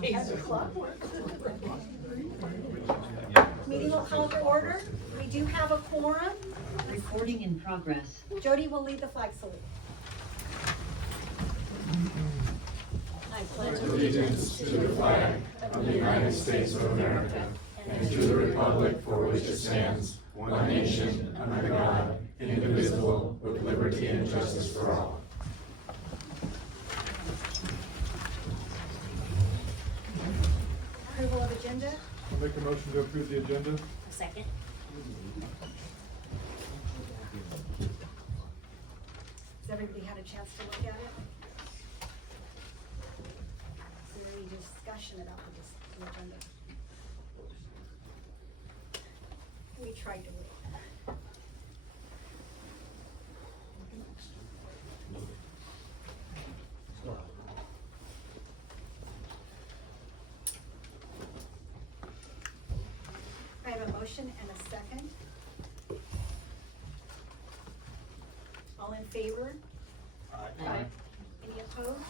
Meeting will call to order. We do have a quorum. Recording in progress. Jody will lead the flag salute. I pledge Allegiance to the flag of the United States of America and to the republic for which it stands, one nation, under God, indivisible, with liberty and justice for all. Approval of agenda. I'll make a motion to approve the agenda. a second. Has everybody had a chance to look at it? Is there any discussion about the agenda? We tried to wait. I have a motion and a second. All in favor? Aye. Any opposed?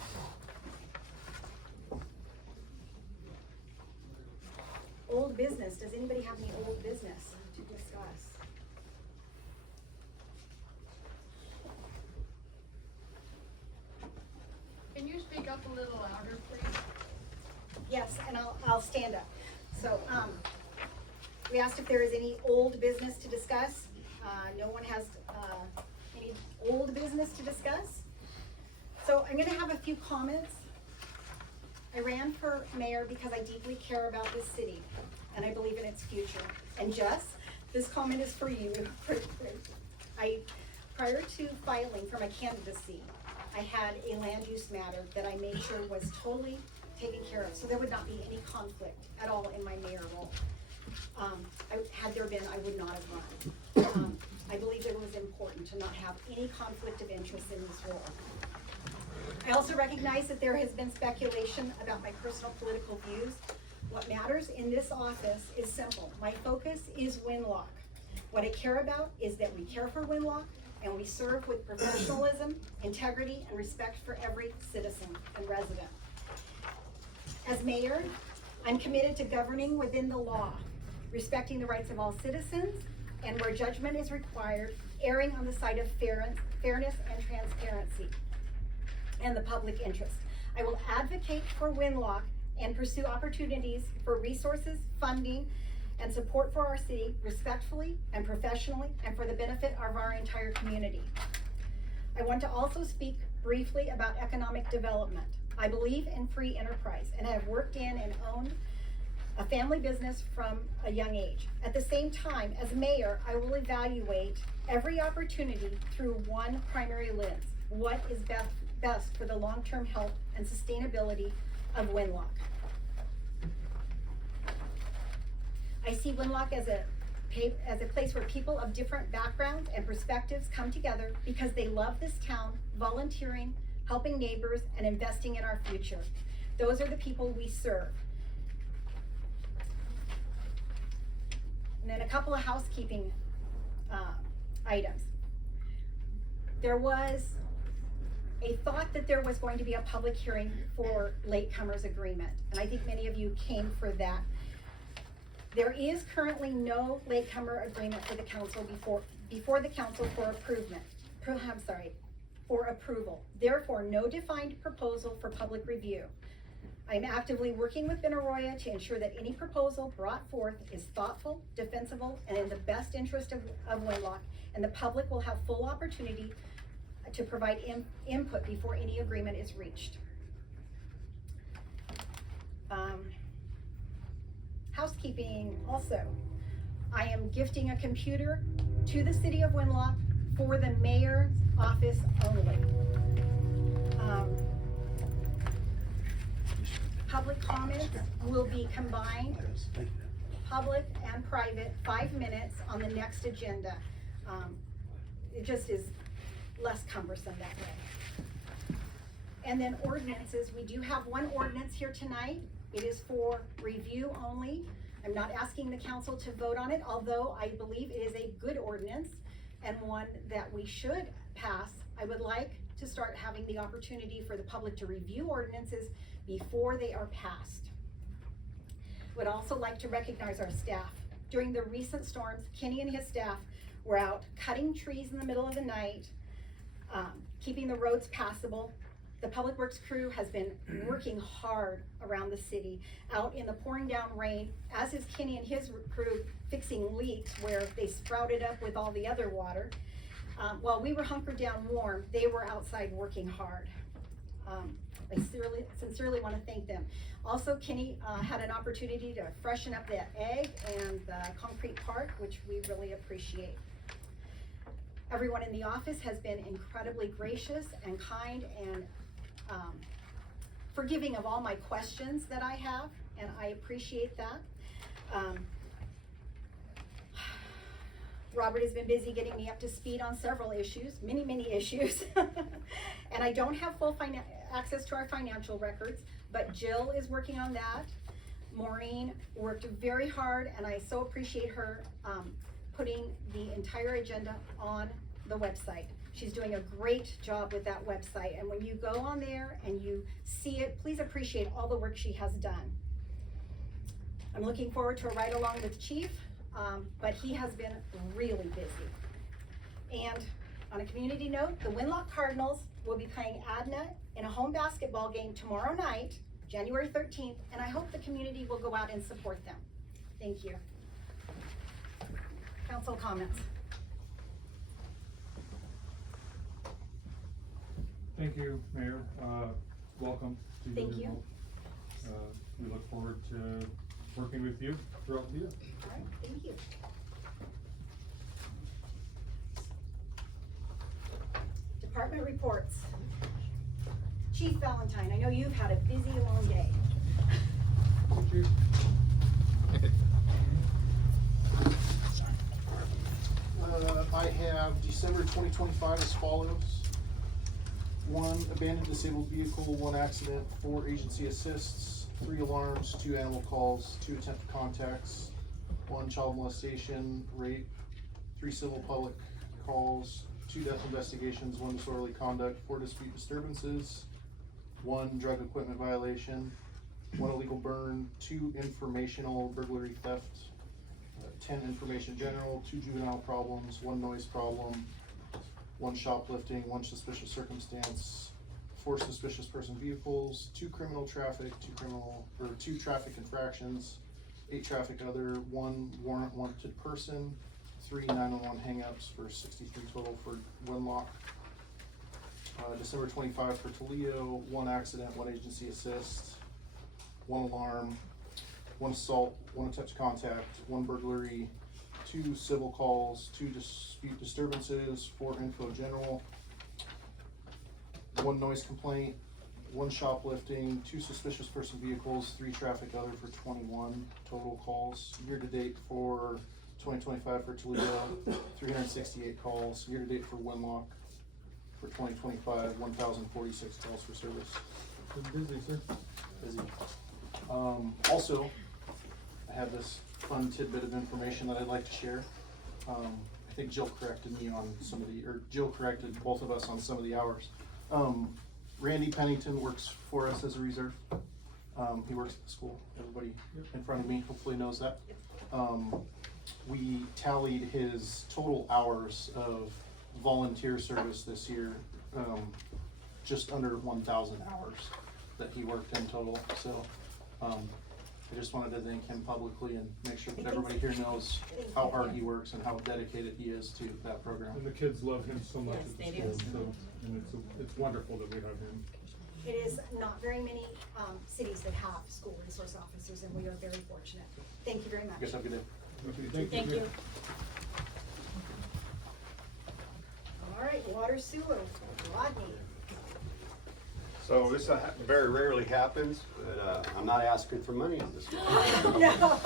Old business, does anybody have any old business to discuss? Can you speak up a little louder, please? Yes, and I'll stand up. So, we asked if there is any old business to discuss. No one has, any old business to discuss. So I'm gonna have a few comments. I ran for mayor because I deeply care about this city and I believe in its future. And Jess, this comment is for you. Prior to filing for my candidacy, I had a land use matter that I made sure was totally taken care of, so there would not be any conflict at all in my mayor role. Had there been, I would not have run. I believed it was important to not have any conflict of interest in this role. I also recognize that there has been speculation about my personal political views. What matters in this office is simple. My focus is Winlock. What I care about is that we care for Winlock and we serve with professionalism, integrity, and respect for every citizen and resident. As mayor, I'm committed to governing within the law, respecting the rights of all citizens, and where judgment is required, erring on the side of fairness and transparency and the public interest. I will advocate for Winlock and pursue opportunities for resources, funding, and support for our city respectfully and professionally and for the benefit of our entire community. I want to also speak briefly about economic development. I believe in free enterprise and have worked in and owned a family business from a young age. At the same time, as mayor, I will evaluate every opportunity through one primary lens. What is best for the long-term health and sustainability of Winlock? I see Winlock as a place where people of different backgrounds and perspectives come together because they love this town, volunteering, helping neighbors, and investing in our future. Those are the people we serve. And then a couple of housekeeping items. There was a thought that there was going to be a public hearing for latecomers agreement, and I think many of you came for that. There is currently no latecomer agreement for the council before the council for approval. Therefore, no defined proposal for public review. I'm actively working with Benaroya to ensure that any proposal brought forth is thoughtful, defensible, and in the best interest of Winlock, and the public will have full opportunity to provide input before any agreement is reached. Housekeeping also. I am gifting a computer to the city of Winlock for the mayor's office only. Public comments will be combined, public and private, 5 minutes on the next agenda. It just is less cumbersome that way. And then ordinances, we do have one ordinance here tonight. It is for review only. I'm not asking the council to vote on it, although I believe it is a good ordinance and one that we should pass. I would like to start having the opportunity for the public to review ordinances before they are passed. Would also like to recognize our staff. During the recent storms, Kenny and his staff were out cutting trees in the middle of the night, keeping the roads passable. The Public Works crew has been working hard around the city, out in the pouring down rain, as is Kenny and his crew fixing leaks where they sprouted up with all the other water. While we were hunkered down warm, they were outside working hard. I sincerely want to thank them. Also, Kenny had an opportunity to freshen up the egg and the concrete park, which we really appreciate. Everyone in the office has been incredibly gracious and kind and forgiving of all my questions that I have, and I appreciate that. Robert has been busy getting me up to speed on several issues, many issues. And I don't have full access to our financial records, but Jill is working on that. Maureen worked very hard, and I so appreciate her putting the entire agenda on the website. She's doing a great job with that website, and when you go on there and you see it, please appreciate all the work she has done. I'm looking forward to a ride along with Chief, but he has been really busy. And on a community note, the Winlock Cardinals will be playing Adna in a home basketball game tomorrow night, January 13th, and I hope the community will go out and support them. Thank you. Council comments. Thank you, Mayor. Welcome to your Thank you. role. We look forward to working with you throughout the year. All right, thank you. Department reports. Chief Valentine, I know you've had a busy, long day. I have December 2025 as follows. 1 abandoned disabled vehicle, 1 accident, 4 agency assists, 3 alarms, 2 animal calls, 2 attempted contacts, 1 child molestation, rape, 3 civil public calls, 2 death investigations, 1 disorderly conduct, 4 dispute disturbances, 1 drug equipment violation, 1 illegal burn, 2 informational burglary theft, 10 information general, 2 juvenile problems, 1 noise problem, 1 shoplifting, 1 suspicious circumstance, 4 suspicious person vehicles, 2 criminal traffic, 2 traffic infractions, 8 traffic other, 1 warrant wanted person, 3 911 hangups for 63 total for Winlock. December 25 for Toledo, 1 accident, 1 agency assist, 1 alarm, 1 assault, 1 attempted contact, 1 burglary, 2 civil calls, 2 dispute disturbances, 4 info general, 1 noise complaint, 1 shoplifting, 2 suspicious person vehicles, 3 traffic other for 21 total calls. Year to date for 2025 for Toledo, 368 calls. Year to date for Winlock for 2025, 1,046 calls for service. Been busy, sir. Busy. Also, I have this fun tidbit of information that I'd like to share. I think Jill corrected me on some of the, or Jill corrected both of us on some of the hours. Randy Pennington works for us as a reserve. He works at the school. Everybody in front of me hopefully knows that. We tallied his total hours of volunteer service this year, just under 1,000 hours that he worked in total. So I just wanted to thank him publicly and make sure that everybody here knows how hard he works and how dedicated he is to that program. And the kids love him so much Yes, at the they school, do. so, and it's wonderful that we have him. It is not very many cities that have school resource officers, and we are very fortunate. Thank you very much. You guys have a good day. Okay, Thank you. All right, water sewer, Rodney. So this very rarely happens, but I'm not asking for money on this one. No.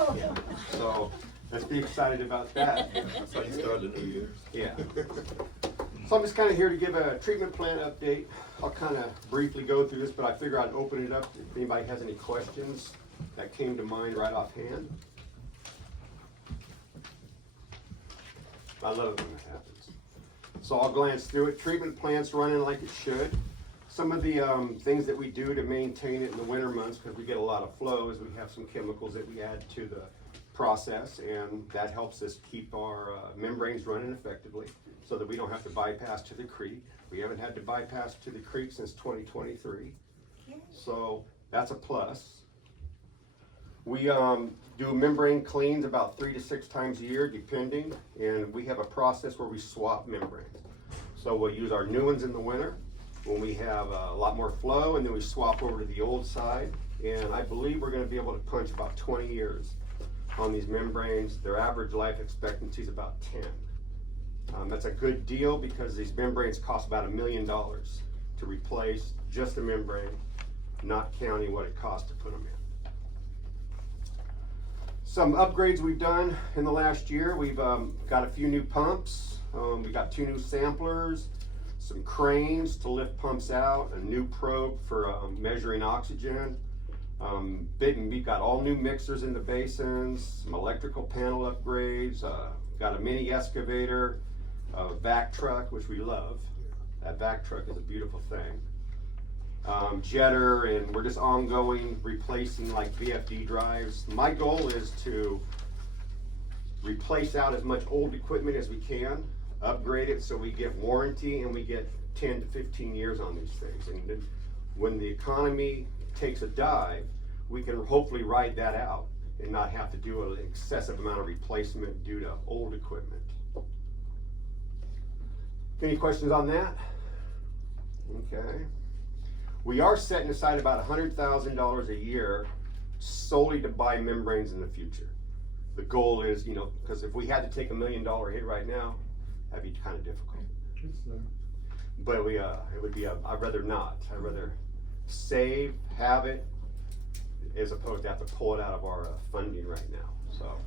So let's be excited about that. That's how you start the new year. Yeah. So I'm just kind of here to give a treatment plan update. I'll kind of briefly go through this, but I figure I'd open it up if anybody has any questions that came to mind right offhand. I love it when it happens. So I'll glance through it. Treatment plant's running like it should. Some of the things that we do to maintain it in the winter months, because we get a lot of flows, we have some chemicals that we add to the process, and that helps us keep our membranes running effectively so that we don't have to bypass to the creek. We haven't had to bypass to the creek since 2023, so that's a plus. We do membrane cleans about 3 to 6 times a year, depending, and we have a process where we swap membranes. So we'll use our new ones in the winter when we have a lot more flow, and then we swap over to the old side. And I believe we're going to be able to punch about 20 years on these membranes. Their average life expectancy is about 10. That's a good deal because these membranes cost about $1 million to replace just a membrane, not counting what it costs to put them in. Some upgrades we've done in the last year. We've got a few new pumps. We got 2 new samplers, some cranes to lift pumps out, a new probe for measuring oxygen. We've got all new mixers in the basins, some electrical panel upgrades, got a mini excavator, a vac truck, which we love. That vac truck is a beautiful thing. Jetter, and we're just ongoing replacing like VFD drives. My goal is to replace out as much old equipment as we can, upgrade it so we get warranty and we get 10 to 15 years on these things. And then when the economy takes a dive, we can hopefully ride that out and not have to do an excessive amount of replacement due to old equipment. Any questions on that? Okay. We are setting aside about $100,000 a year solely to buy membranes in the future. The goal is, because if we had to take $1 million hit right now, that'd be kind of difficult. It's there. But it would be I'd rather not. I'd rather save, have it, as opposed to have to pull it out of our funding right now. So,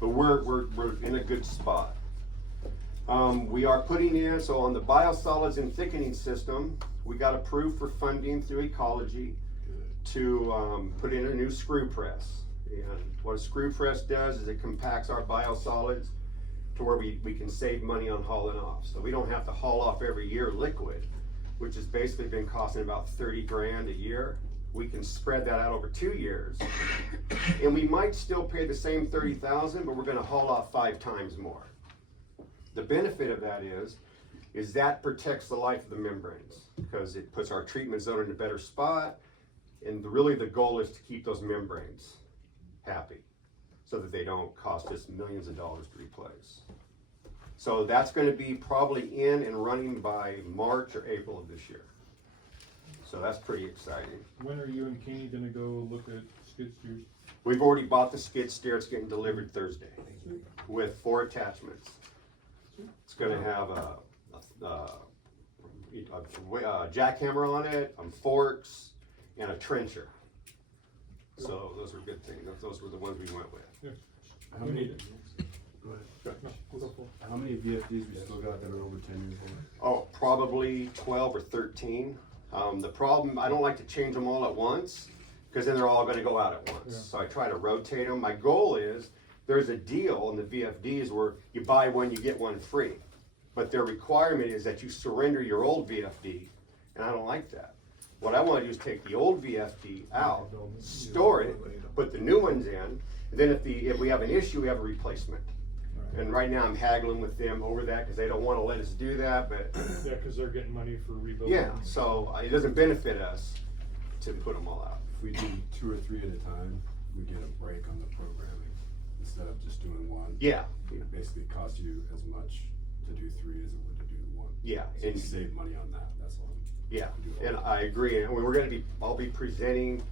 but we're in a good spot. We are putting in, so on the biosolids and thickening system, we got approved for funding through Ecology to put in a new screw press. And what a screw press does is it compacts our biosolids to where we can save money on hauling off. So we don't have to haul off every year liquid, which has basically been costing about 30 grand a year. We can spread that out over 2 years. And we might still pay the same 30,000, but we're gonna haul off 5 times more. The benefit of that is that protects the life of the membranes because it puts our treatment zone in a better spot. And really the goal is to keep those membranes happy so that they don't cost us millions of dollars to replace. So that's going to be probably in and running by March or April of this year. So that's pretty exciting. When are you and Kenny gonna go look at skid steers? We've already bought the skid steer. It's getting delivered Thursday with 4 attachments. It's going to have a jackhammer on it, forks, and a trencher. So those are good things. Those were the ones we went with. Yeah. How many, No, go for it. how many VFDs we still got that are over 10 years old? Oh, probably 12 or 13. The problem, I don't like to change them all at once because then they're all going to go out at once. Yeah. So I try to rotate them. My goal is there's a deal in the VFDs where you buy one, you get one free. But their requirement is that you surrender your old VFD, and I don't like that. What I want to do is take the old VFD out, store it, put the new ones in, and then if we have an issue, we have a replacement. And right now I'm haggling with them over that because they don't want to let us do that, but Yeah, cause they're getting money for rebuilding. yeah, so it doesn't benefit us to put them all out. If we do 2 or 3 at a time, we get a break on the programming instead of just doing one. Yeah, It basically costs you as much to do 3 as it would to do 1. yeah, So you and save money on that, that's all. yeah, and I agree. And I'll be presenting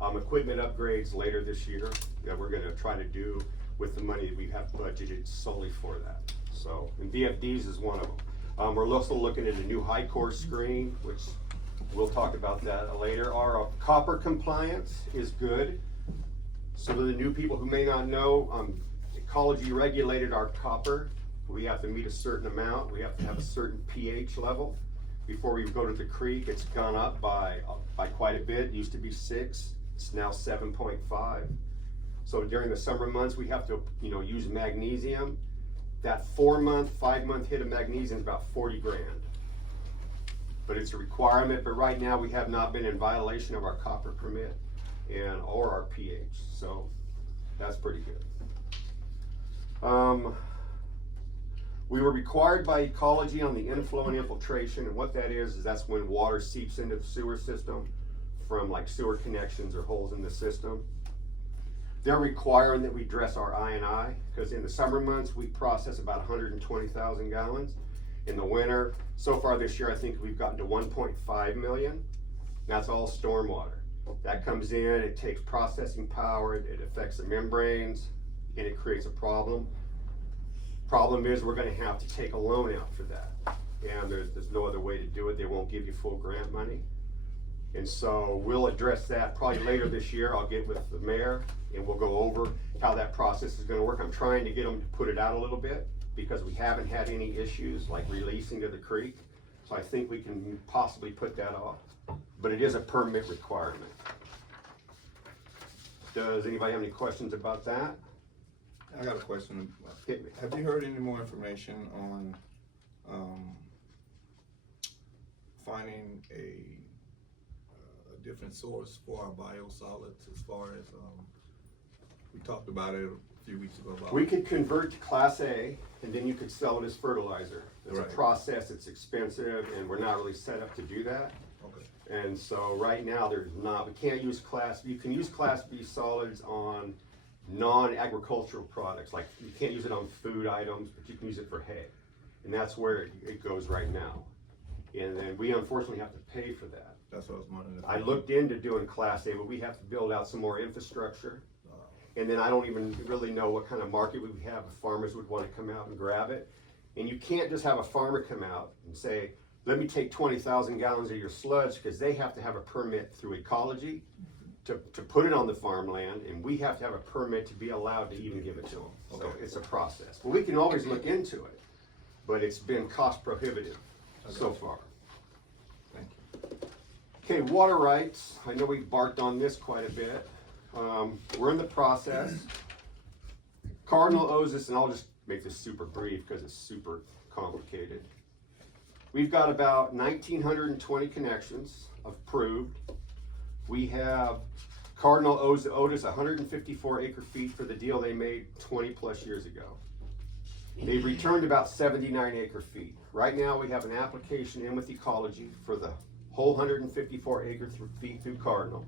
equipment upgrades later this year that we're gonna try to do with the money that we have budgeted solely for that. So, and VFDs is one of them. We're also looking at a new high core screen, which we'll talk about that later. Our copper compliance is good. So to the new people who may not know, Ecology regulated our copper. We have to meet a certain amount. We have to have a certain pH level. Before we go to the creek, it's gone up by quite a bit. It used to be 6, it's now 7.5. So during the summer months, we have to, use magnesium. That 4-month, 5-month hit of magnesium is about 40 grand. but it's a requirement, but right now we have not been in violation of our copper permit or our pH, so that's pretty good. We were required by ecology on the inflow and infiltration, and what that is that's when water seeps into the sewer system from like sewer connections or holes in the system. They're requiring that we dress our I&I, because in the summer months, we process about 120,000 gallons. In the winter, so far this year, I think we've gotten to 1.5 million. That's all stormwater. That comes in, it takes processing power, it affects the membranes, and it creates a problem. Problem is, we're gonna have to take a loan out for that. And there's no other way to do it. They won't give you full grant money. And so we'll address that probably later this year. I'll get with the mayor and we'll go over how that process is gonna work. I'm trying to get them to put it out a little bit because we haven't had any issues like releasing to the creek. So I think we can possibly put that off, but it is a permit requirement. Does anybody have any questions about that? I got a question. Hit me. Have you heard any more information on finding a different source for our biosolids as far as we talked about it a few weeks ago about We could convert to Class A and then you could sell it as fertilizer. It's a Right. process, it's expensive, and we're not really set up to do that. Okay. And so right now there's not, we can't use you can use Class B solids on non-agricultural products, like you can't use it on food items, but you can use it for hay. And that's where it goes right now. And then we unfortunately have to pay for that. That's what I was wondering. I looked into doing Class A, but we have to build out some more infrastructure. And then I don't even really know what kind of market we would have if farmers would want to come out and grab it. And you can't just have a farmer come out and say, let me take 20,000 gallons of your sludge, because they have to have a permit through ecology to put it on the farmland, and we have to have a permit to be allowed to even give it to them. So Okay. it's a process. But we can always look into it, but it's been cost prohibitive so far. Thank you. Okay, water rights. I know we barked on this quite a bit. We're in the process. Cardinal owes us, and I'll just make this super brief because it's super complicated. We've got about 1,920 connections approved. We have, Cardinal owed us 154 acre feet for the deal they made 20 plus years ago. They've returned about 79 acre feet. Right now we have an application in with ecology for the whole 154 acre feet through Cardinal.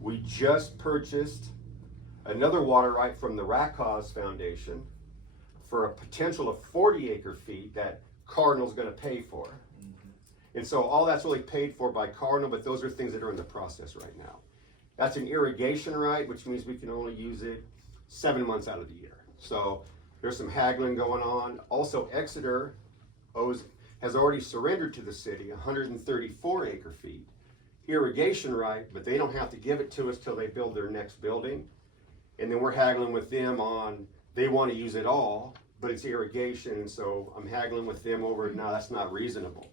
We just purchased another water right from the Rakaz Foundation for a potential of 40 acre feet that Cardinal's gonna pay for. And so all that's really paid for by Cardinal, but those are things that are in the process right now. That's an irrigation right, which means we can only use it 7 months out of the year. So there's some haggling going on. Also, Exeter has already surrendered to the city 134 acre feet irrigation right, but they don't have to give it to us till they build their next building. And then we're haggling with them on, they want to use it all, but it's irrigation, and so I'm haggling with them over, no, that's not reasonable.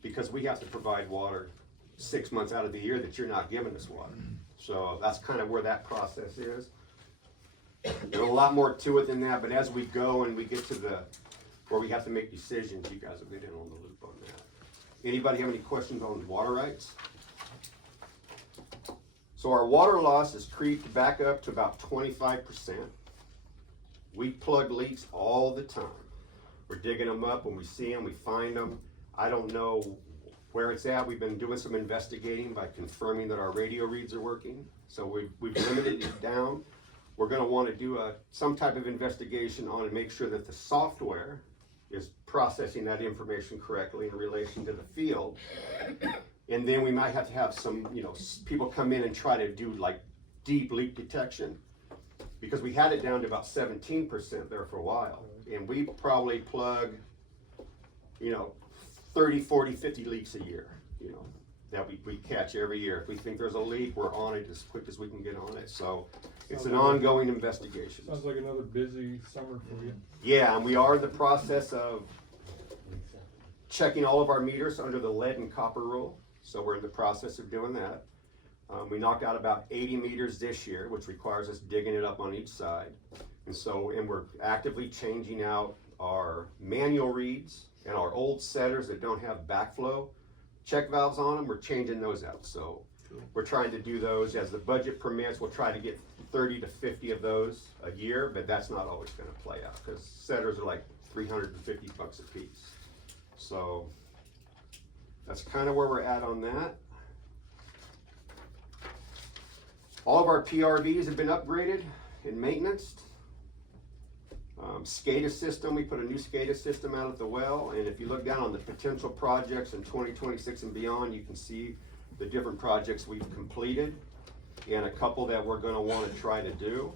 Because we have to provide water 6 months out of the year that you're not giving us water. So that's kind of where that process is. There's a lot more to it than that, but as we go and we get to where we have to make decisions, you guys will get in on the loop on that. Anybody have any questions on water rights? So our water loss has creeped back up to about 25%. We plug leaks all the time. We're digging them up. When we see them, we find them. I don't know where it's at. We've been doing some investigating by confirming that our radio reads are working. So we've limited it down. We're gonna wanna do some type of investigation on and make sure that the software is processing that information correctly in relation to the field. And then we might have to have some, people come in and try to do like deep leak detection, because we had it down to about 17% there for a while. And we probably plug, 30, 40, 50 leaks a year, that we catch every year. If we think there's a leak, we're on it as quick as we can get on it. So it's an ongoing investigation. Sounds like another busy summer for you. Yeah, and we are in the process of checking all of our meters under the lead and copper rule. So we're in the process of doing that. We knocked out about 80 meters this year, which requires us digging it up on each side. And we're actively changing out our manual reads and our old setters that don't have backflow check valves on them, we're changing those out, so we're trying to do those as the budget permits. We'll try to get 30 to 50 of those a year, but that's not always gonna play out, cause setters are like $350 a piece. So that's kind of where we're at on that. All of our PRVs have been upgraded and maintenanced. SCADA system, we put a new SCADA system out at the well, and if you look down on the potential projects in 2026 and beyond, you can see the different projects we've completed and a couple that we're gonna wanna try to do.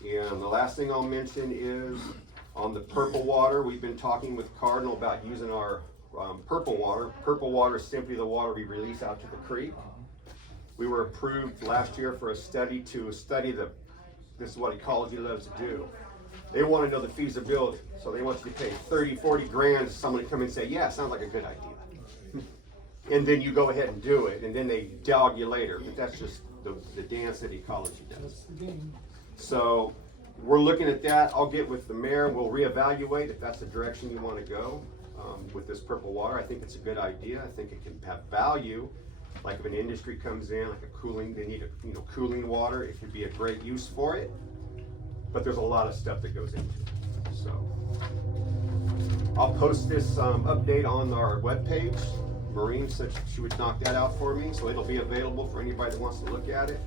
And the last thing I'll mention is on the purple water, we've been talking with Cardinal about using our purple water. Purple water is simply the water we release out to the creek. We were approved last year for a study this is what ecology loves to do. They want to know the feasibility. So they want you to pay 30, 40 grand to someone to come and say, yeah, sounds like a good idea. And then you go ahead and do it, and then they dog you later. But that's just the dance that ecology does. So we're looking at that. I'll get with the mayor and we'll reevaluate if that's the direction you want to go with this purple water. I think it's a good idea. I think it can have value. Like if an industry comes in, like a cooling, they need cooling water, it could be a great use for it. But there's a lot of stuff that goes into it. So I'll post this update on our webpage. Maureen said she would knock that out for me, so it'll be available for anybody that wants to look at it.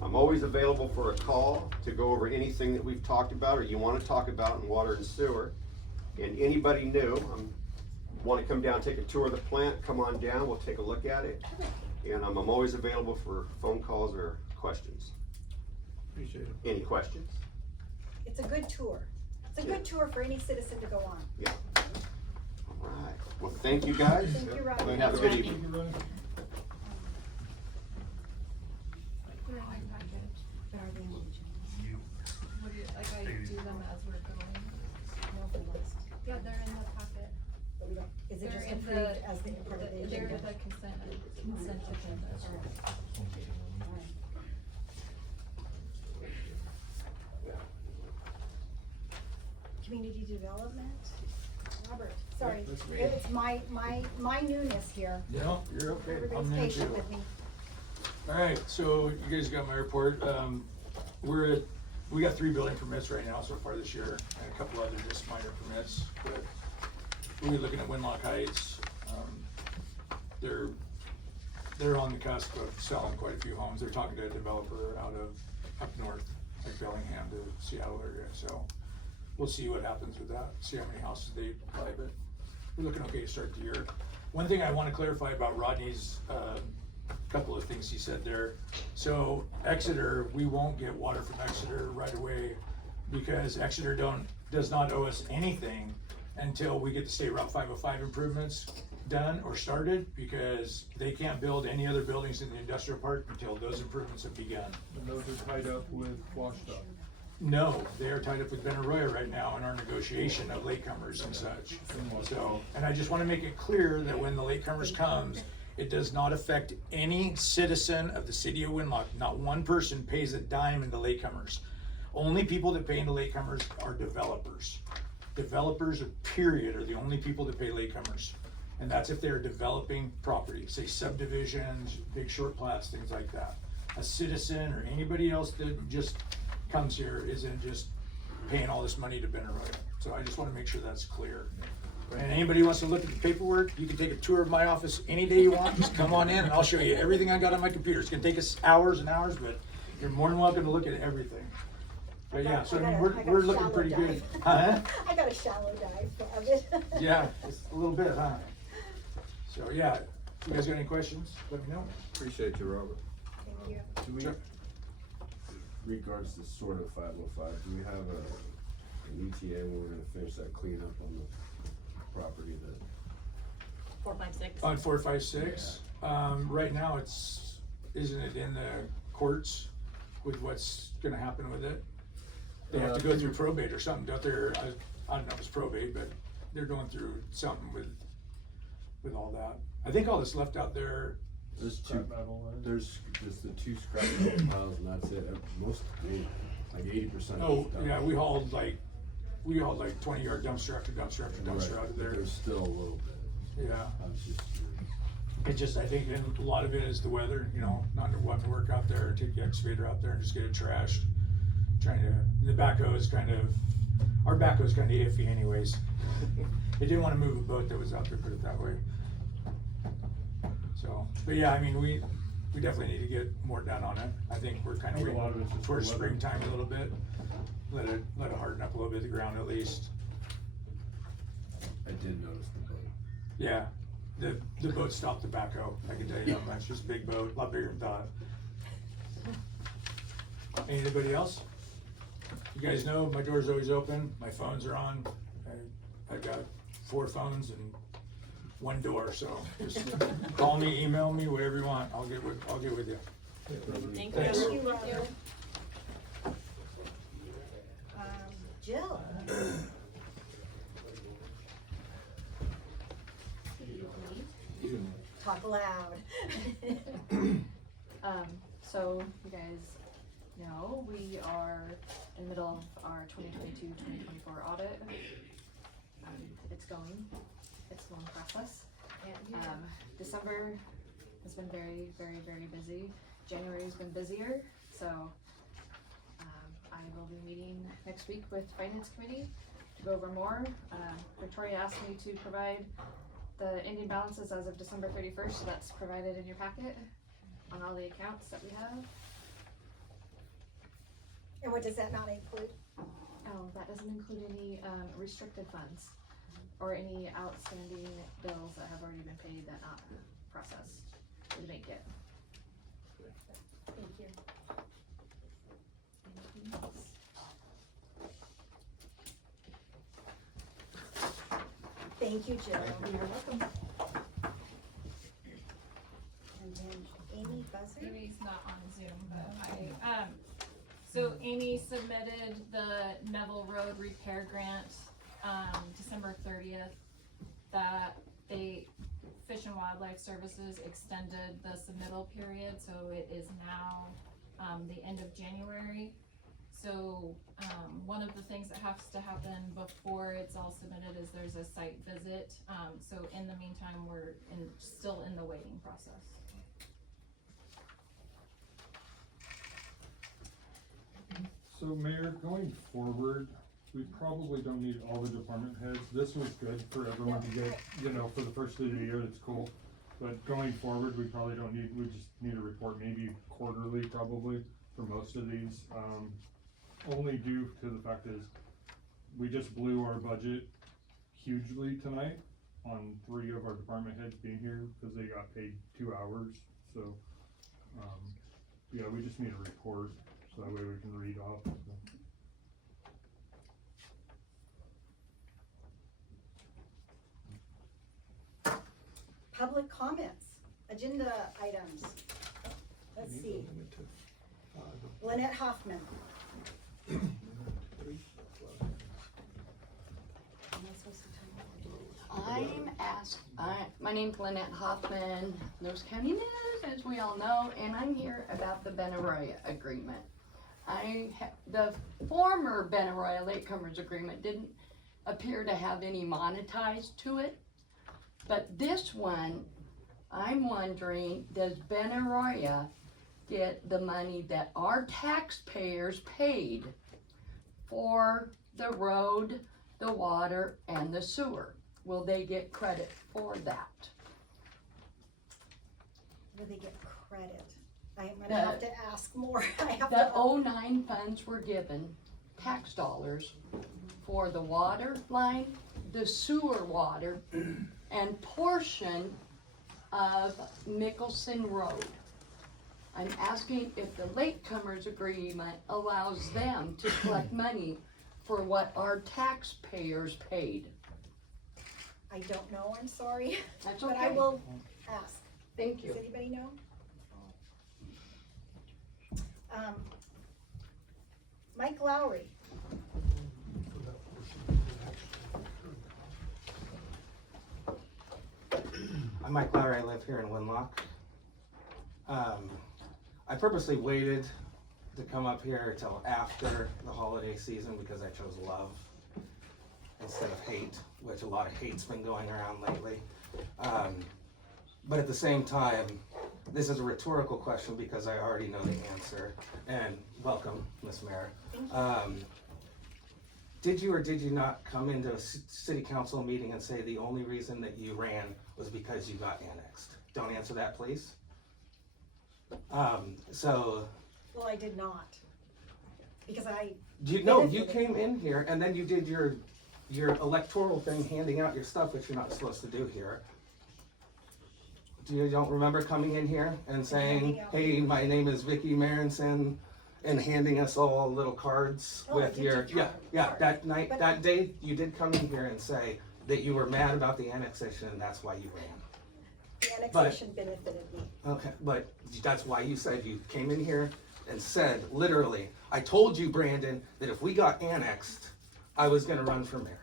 I'm always available for a call to go over anything that we've talked about or you want to talk about in water and sewer. And anybody new, want to come down, take a tour of the plant, come on down, we'll take a look at it. And I'm always available for phone calls or questions. Appreciate it. Any questions? It's a good tour. It's a good tour for any citizen to go on. Yeah. All right. Well, thank you guys. Thank you, Rob. And have a good evening. They're in my package. What do you, like I do them as we're going? Yeah, they're in the packet. Is it They're just in approved the- as the part of the They're agenda? the consent agenda. Community development? Robert, sorry, it's my newness here. No, you're okay. Everybody's I'm new patient too. with me. Alright, so you guys got my report. We got 3 building permits right now so far this year, and a couple other just minor permits, but we're looking at Winlock Heights. They're on the cusp of selling quite a few homes. They're talking to a developer out of up north, like Bellingham to Seattle area, so we'll see what happens with that, see how many houses they buy, but we're looking okay to start the year. One thing I wanna clarify about Rodney's, couple of things he said there. So Exeter, we won't get water from Exeter right away because Exeter does not owe us anything until we get the State Route 505 improvements done or started, because they can't build any other buildings in the industrial park until those improvements have begun. And those are tied up with Washtenaw. No, they are tied up with Ben Arroyo right now in our negotiation of latecomers and such. So, and I just wanna make it clear that when the latecomers comes, it does not affect any citizen of the city of Winlock. Not one person pays a dime in the latecomers. Only people that pay into latecomers are developers. Developers, period, are the only people that pay latecomers. And that's if they're developing property, say subdivisions, big short plats, things like that. A citizen or anybody else that just comes here isn't just paying all this money to Ben Arroyo. So I just wanna make sure that's clear. And anybody who wants to look at the paperwork, you can take a tour of my office any day you want, just come on in and I'll show you everything I got on my computer. It's gonna take us hours and hours, but you're more than welcome to look at everything. But yeah, so I mean, we're looking pretty good. Huh? I got a shallow dive of it. Yeah, just a little bit, huh? So yeah, you guys got any questions, let me know. Appreciate you, Robert. Thank you. Do we, Sure. regards to sort of 505, do we have an ETA when we're gonna finish that cleanup on the property that? 456. On 456, right now isn't it in the courts with what's gonna happen with it? They have to go through probate or something, don't they? I don't know if it's probate, but they're going through something with all that. I think all that's left out there, There's Scrap metal. there's just the 2 scrap metal piles and that's it. Most, like 80%. oh, yeah, we hauled like 20-yard dumpster after dumpster after dumpster out of But there. there's still a little bit. Yeah, I was just curious. It's just, I think a lot of it is the weather, you know, not wanting to work out there, take the excavator out there and just get it trashed. The backhoe is our backhoe is kinda iffy anyways. They didn't wanna move a boat that was out there, put it that way. So, but yeah, I mean, we definitely need to get more done on it. I think we're kinda I think a lot of it's waiting just towards the weather. springtime a little bit. Let it harden up a little bit, the ground at least. I did notice the boat. Yeah, the boat stopped the backhoe, I can tell you that much. It's a big boat, a lot bigger than thought. Anybody else? You guys know my door's always open, my phones are on. I got 4 phones and 1 door, so just call me, email me, whatever you want, I'll get with you. Thank Thanks. you. Thank you, Robert. Jill? Talk loud. So you guys know, we are in the middle of our 2022-2024 audit. It's going, it's a long process. December has been very, very, very busy. January's been busier, so I will be meeting next week with Finance Committee to go over more. Victoria asked me to provide the ending balances as of December 31st, so that's provided in your packet on all the accounts that we have. And what does that not include? Oh, that doesn't include any restricted funds or any outstanding bills that have already been paid that not processed to the bank yet. Thank you. Anything else? Thank you, Jill. You're welcome. And then Amy Buzzer? Amy's not on Zoom, but so Amy submitted the Neville Road repair grant, December 30th, that Fish and Wildlife Services extended the submittal period, so it is now, the end of January. So, one of the things that has to happen before it's all submitted is there's a site visit, so in the meantime, we're still in the waiting process. So Mayor, going forward, we probably don't need all the department heads. This was good for everyone to get, you know, for the first of the year, it's cool. But going forward, we probably don't need, we just need a report maybe quarterly probably for most of these. Only due to the fact is, we just blew our budget hugely tonight on 3 of our department heads being here because they got paid 2 hours. So, yeah, we just need a report so that way we can read off. Public comments, agenda items. Let's see. Lynette Hoffman. My name's Lynette Hoffman, Lewis County News, as we all know, and I'm here about the Benaroya agreement. The former Benaroya Latecomers agreement didn't appear to have any monetized to it, but this one, I'm wondering, does Benaroya get the money that our taxpayers paid for the road, the water, and the sewer? Will they get credit for that? Will they get credit? I'm gonna have to ask more. I have The to. 09 funds were given, tax dollars, for the water line, the sewer water, and portion of Mickelson Road. I'm asking if the latecomers agreement allows them to collect money for what our taxpayers paid. I don't know, I'm sorry, That's but I okay. will ask. Thank you. Does anybody know? Mike Lowry. I'm Mike Lowry, I live here in Winlock. I purposely waited to come up here till after the holiday season because I chose love instead of hate, which a lot of hate's been going around lately. But at the same time, this is a rhetorical question because I already know the answer. And welcome, Ms. Mayor. Did you or did you not come into a city council meeting and say the only reason that you ran was because you got annexed? Don't answer that, please. So. Well, I did not. Because You came in here and then you did your electoral thing, handing out your stuff, which you're not supposed to do here. You don't remember coming in here and saying, hey, my name is Vicky Marincin, and handing us all little cards Oh, with I your, did cards. that night, But- that day, you did come in here and say that you were mad about the annexation and that's why you ran. the annexation benefited me. Okay, but that's why you said you came in here and said, literally, I told you, Brandon, that if we got annexed, I was gonna run for mayor.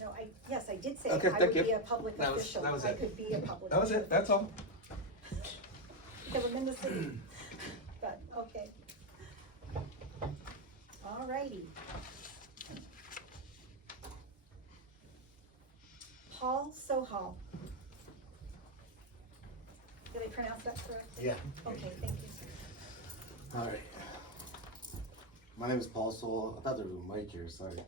No, yes, I did say Okay, I thank would be you. a public That was- official. that was I it. could be a public. That was it, that's all. Because I'm in the city. But, okay. Alrighty. Paul Sohal. Did I pronounce that correctly? Yeah. Okay, thank you, sir. All right. My name is Paul Soul. I thought there was a mic here, sorry.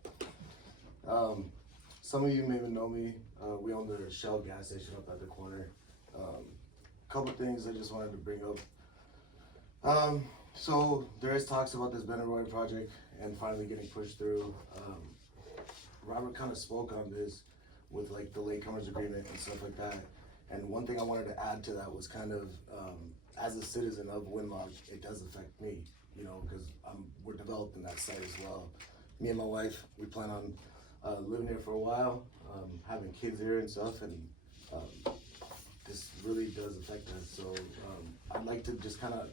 Some of you may even know me. We own the Shell gas station up at the corner. Couple things I just wanted to bring up. So there is talks about this Benaroya project and finally getting pushed through. Robert kind of spoke on this with like the latecomers agreement and stuff like that. And one thing I wanted to add to that was kind of, as a citizen of Winlock, it does affect me, you know, because we're developing that site as well. Me and my wife, we plan on living here for a while, having kids here and stuff, and this really does affect us. So I'd like to just kind of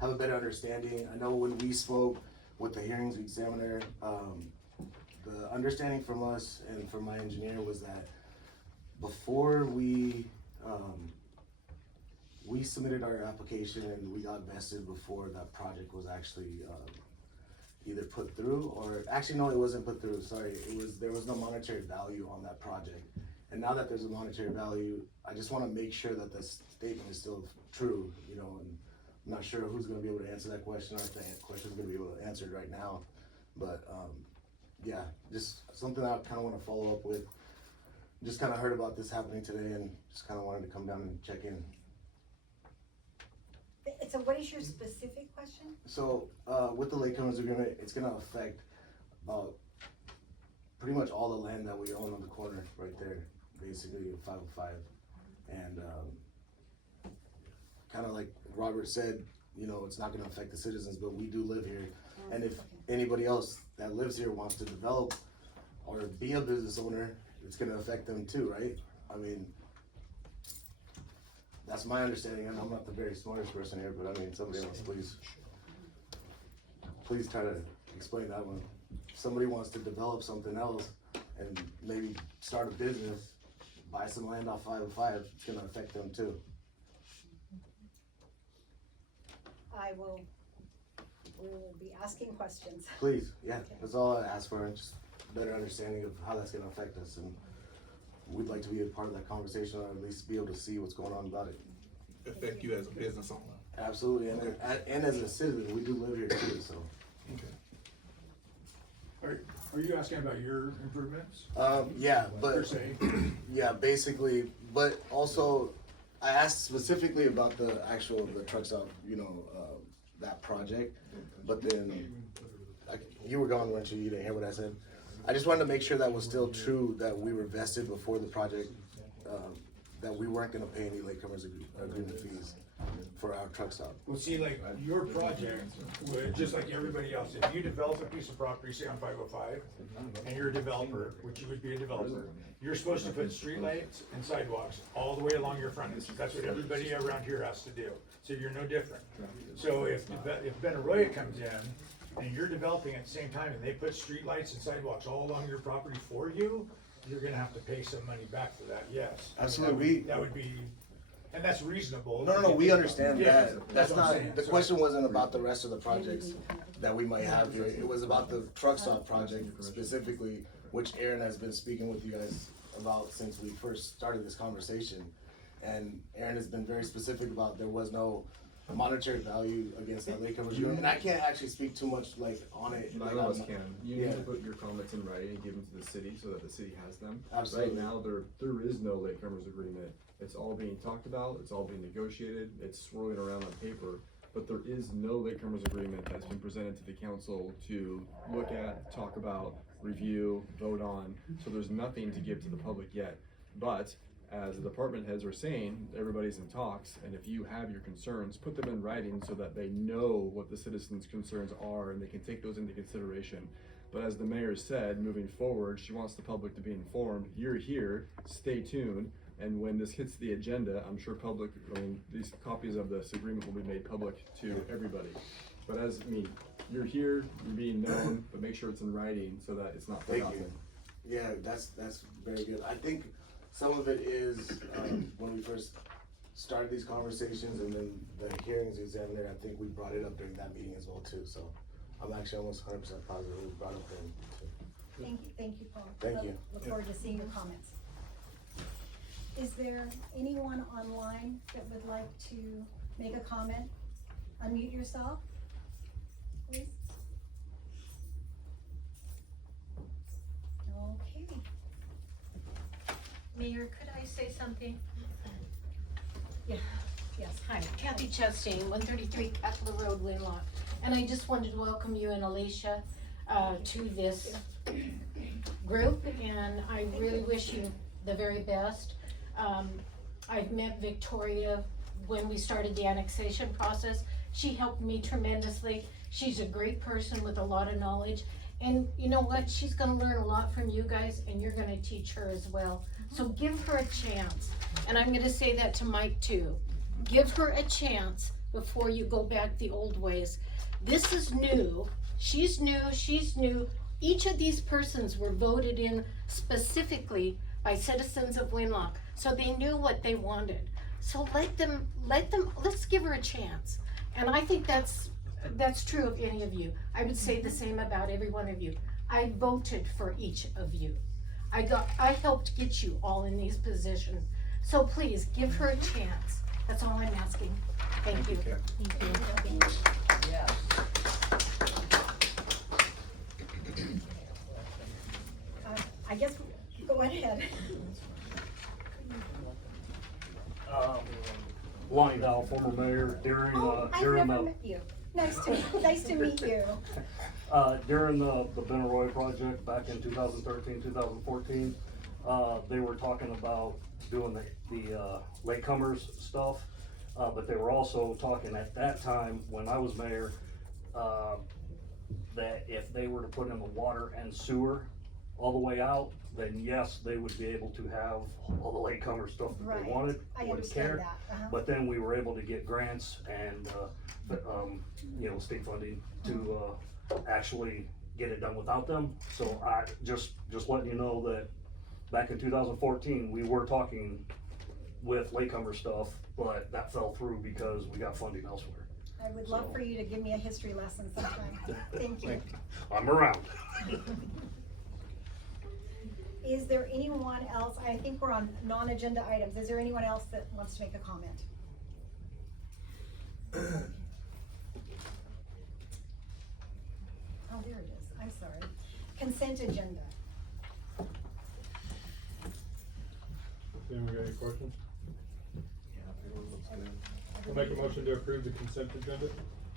have a better understanding. I know when we spoke with the hearings examiner, the understanding from us and from my engineer was that before we submitted our application and we got vested before that project was actually either put through or actually no, it wasn't put through. Sorry, there was no monetary value on that project. And now that there's a monetary value, I just want to make sure that this statement is still true, you know. And I'm not sure who's going to be able to answer that question or if the question's going to be able to answer it right now. But yeah, just something I kind of want to follow up with. Just kind of heard about this happening today and just kind of wanted to come down and check in. So what is your specific question? So with the latecomers agreement, it's going to affect pretty much all the land that we own on the corner right there, basically 505. And kind of like Robert said, you know, it's not going to affect the citizens, but we do live here. And if anybody else that lives here wants to develop or be a business owner, it's going to affect them too, right? I mean, that's my understanding, and I'm not the very smartest person here, but I mean, somebody else, please try to explain that one. If somebody wants to develop something else and maybe start a business, buy some land off 505, it's gonna affect them too. We will be asking questions. Please, yeah, that's all I ask for, just a better understanding of how that's gonna affect us, and we'd like to be a part of that conversation, or at least be able to see what's going on about it. Affect you as a business owner. Absolutely, and as a citizen, we do live here too, so. Are you asking about your improvements? Yeah, but. Per se? Yeah, basically, but also, I asked specifically about the truck stop, you know, that project, but then, you were gone, weren't you? You didn't hear what I said? I just wanted to make sure that was still true, that we were vested before the project, that we weren't gonna pay any latecomers agreement fees for our truck stop. Well, see, like, your project would, just like everybody else, if you develop a piece of property, say on 505, and you're a developer, which you would be a developer, you're supposed to put streetlights and sidewalks all the way along your frontage. That's what everybody around here has to do. So you're no different. So if Benaroya comes in, and you're developing at the same time, and they put streetlights and sidewalks all along your property for you, you're gonna have to pay some money back for that, yes. Absolutely. That would be, and that's reasonable. No, we understand Yeah, that. that's That's what I'm not, saying. the So- question wasn't about the rest of the projects that we might have here. It was about the truck stop project specifically, which Aaron has been speaking with you guys about since we first started this conversation. and Aaron has been very specific about there was no monetary value against that latecomers agreement, and I can't actually speak too much like on it. None Like, of us I'm- can. You yeah. need to put your comments in writing and give them to the city so that the city has them. Absolutely. Right now, there is no latecomers agreement. It's all being talked about, it's all being negotiated, it's swirling around on paper, but there is no latecomers agreement that's been presented to the council to look at, talk about, review, vote on. So there's nothing to give to the public yet. But as the department heads are saying, everybody's in talks, and if you have your concerns, put them in writing so that they know what the citizens' concerns are and they can take those into consideration. But as the mayor said, moving forward, she wants the public to be informed. You're here, stay tuned, and when this hits the agenda, I'm sure these copies of this agreement will be made public to everybody. But you're here, you're being known, but make sure it's in writing so that it's not Thank forgotten. you. Yeah, that's very good. I think some of it is when we first started these conversations, and then the hearings examiner, I think we brought it up during that meeting as well too. So I'm actually almost 100% positive we brought it up then too. Thank you, Paul. Thank you. Look forward to seeing your comments. Is there anyone online that would like to make a comment? Unmute yourself, please. Okay. Mayor, could I say something? Yeah, yes. Hi, Kathy Chastain, 133 Capitol Road, Winlock. And I just wanted to welcome you and Alicia to this group, and I really wish you the very best. I've met Victoria when we started the annexation process. She helped me tremendously. She's a great person with a lot of knowledge. And you know what? She's gonna learn a lot from you guys, and you're gonna teach her as well. So give her a chance. And I'm gonna say that to Mike too. Give her a chance before you go back the old ways. This is new. She's new. Each of these persons were voted in specifically by citizens of Winlock. So they knew what they wanted. So let's give her a chance. And I think that's true of any of you. I would say the same about every one of you. I voted for each of you. I helped get you all in these positions. So please give her a chance. That's all I'm asking. Thank you. Thank you. I guess, go ahead. Lonnie Dow, former mayor, during I've never met you. Nice to meet you. during the Benaroya project back in 2013, 2014, they were talking about doing the latecomers stuff, but they were also talking at that time, when I was mayor, that if they were to put in the water and sewer all the way out, then yes, they would be able to have all the latecomer stuff that Right. they wanted, I wouldn't understand care. that. Uh-huh. But then we were able to get grants and, state funding to, actually get it done without them. So I, just letting you know that back in 2014, we were talking with latecomer stuff, but that fell through because we got funding elsewhere. I would love for you to give me a history lesson sometime. Thank you. I'm around. Is there anyone else, I think we're on non-agenda items, is there anyone else that wants to make a comment? Oh, there it is, I'm sorry. Consent agenda. Anyone got any questions? I'll make a motion to approve the consent agenda.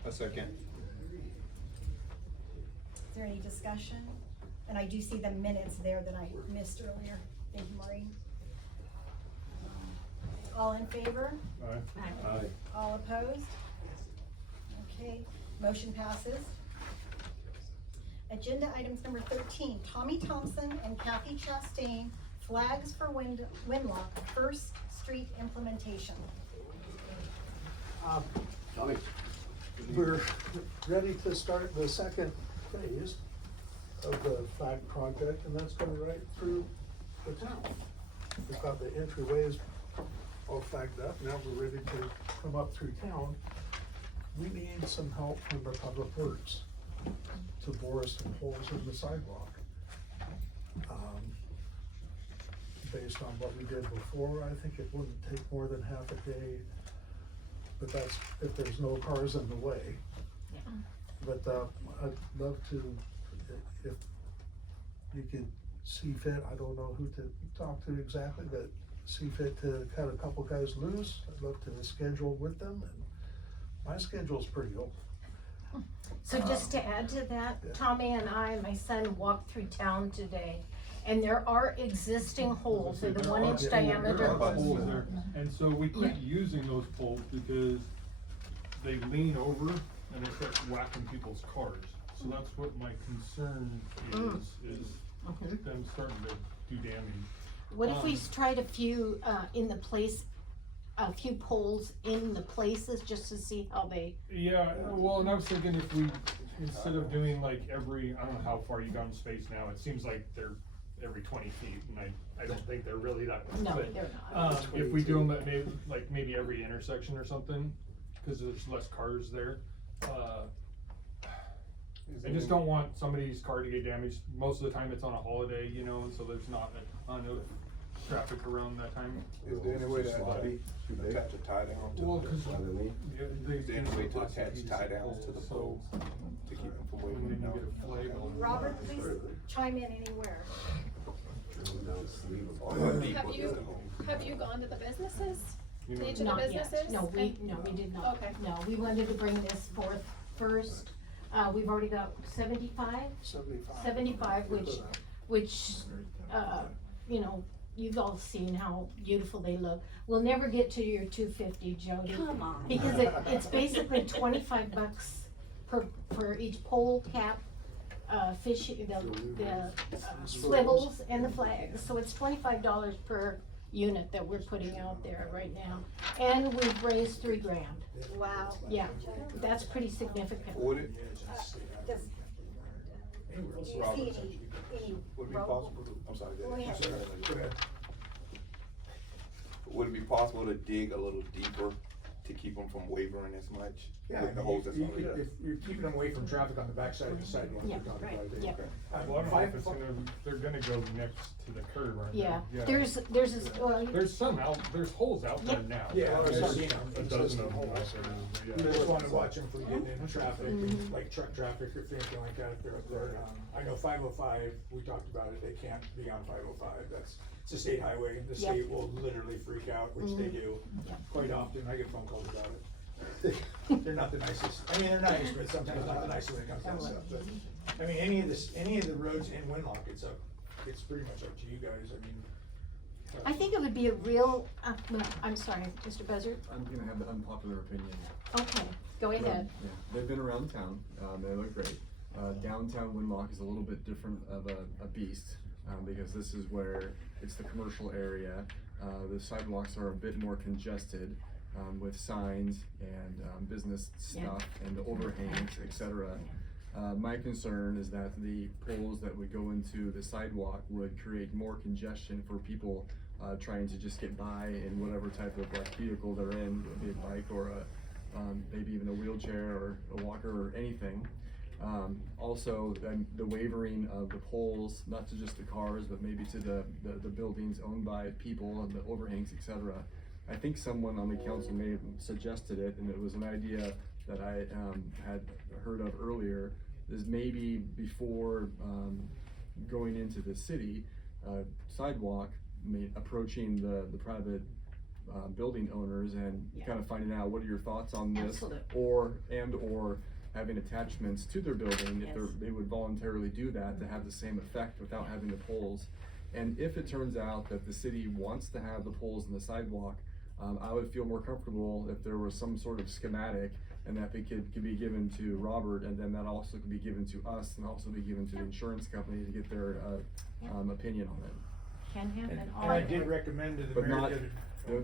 A second. Is there any discussion? And I do see the minutes there that I missed earlier. Thank you, Maureen. All in favor? Aye. All opposed? Okay, motion passes. Agenda items number 13, Tommy Thompson and Kathy Chastain, flags for Winlock, First Street implementation. We're ready to start the second phase of the flag project, and that's going right through the town. We've got the entryways all flagged up, now we're ready to come up through town. We need some help from the Public Works to bore some holes in the sidewalk. based on what we did before, I think it wouldn't take more than half a day. But that's if there's no cars in the way. But, I'd love to, if you could see fit, I don't know who to talk to exactly, but see fit to cut a couple guys loose. I'd love to schedule with them, and my schedule's pretty open. So just to add to that, Yeah. Tommy and my son walked through town today, and there are existing holes, they're the There 1 are- inch there diameter are holes. poles there. And so we quit using those poles because they lean over and they start whacking people's cars. So that's what my concern is them starting to do damage. What if we tried a few, a few poles in the places, just to see how they, Yeah, well, and I was thinking if we, instead of doing like every, I don't know how far you got in space now, it seems like they're every 20 feet, and I don't think they're really that much. no, But, they're not. if we do them at maybe every intersection or something, cause there's less cars there, I just don't want somebody's car to get damaged. Most of the time it's on a holiday, you know, and so there's not a ton of traffic around that time. Is there any way to attach a tie down to Well, the, cause underneath? they. Is there any way to attach tie downs to the So, poles to keep them from and waving then you down? get a flag on. Robert, please chime in anywhere. Have you gone to the businesses? You know, Each of the Not businesses? yet, no, we did not. Okay. No, we wanted to bring this forth first, we've already got 75, which, you know, you've all seen how beautiful they look. We'll never get to your 250, Jody. Come on. Because it's basically $25 per each pole cap, the swivels and the flags. So it's $25 per unit that we're putting out there right now. And we've raised $3,000. Wow. Yeah, that's pretty significant. Would it, Does, do you see any would it be road- possible to, I'm sorry, Go ahead. Go ahead. would it be possible to dig a little deeper to keep them from wavering as much? Yeah, With the holes that's already there? if you're keeping them away from traffic on the backside of the sidewalk, Yeah, we're talking right, about it. yeah. Well, I don't know if it's they're gonna go next to the curb, aren't they? Yeah, there's There's some there's holes out there now. Yeah, I've There's seen them. a dozen of them out there, You yeah. just wanna watch them from getting into traffic, like truck traffic or anything like that if they're up there. I know 505, we talked about it, they can't be on 505, it's a state highway, the Yep. state will literally freak out, which they do. Yep. Quite often, I get phone calls about it. They're not the nicest, I mean, they're nice, but sometimes not the nicest when it comes to that stuff, but, I mean, any of the roads in Winlock, it's pretty much up to you guys, I mean. I think it would be a real, I'm sorry, Mr. Buzzard. I'm gonna have the unpopular opinion. Okay, go ahead. Yeah, they've been around town, they look great. Downtown Winlock is a little bit different of a beast, because this is where it's the commercial area. The sidewalks are a bit more congested, with signs and, business stuff and overhangs, etc. My concern is that the poles that would go into the sidewalk would create more congestion for people trying to just get by in whatever type of like vehicle they're in, be it a bike or maybe even a wheelchair or a walker or anything. Also, the wavering of the poles, not to just the cars, but maybe to the buildings owned by people and the overhangs, etc. I think someone on the council may have suggested it, and it was an idea that I had heard of earlier, is maybe before going into the city, sidewalk, approaching the private building owners and kind of finding out what are your thoughts on this, Absolutely. or having attachments to their building, if they would voluntarily do that to have the same effect without having the poles. And if it turns out that the city wants to have the poles in the sidewalk, I would feel more comfortable if there was some sort of schematic and that it could be given to Robert, and then that also could be given to us and also be given to the insurance company to get their opinion on it. Can happen. And I did recommend to the But mayor not, that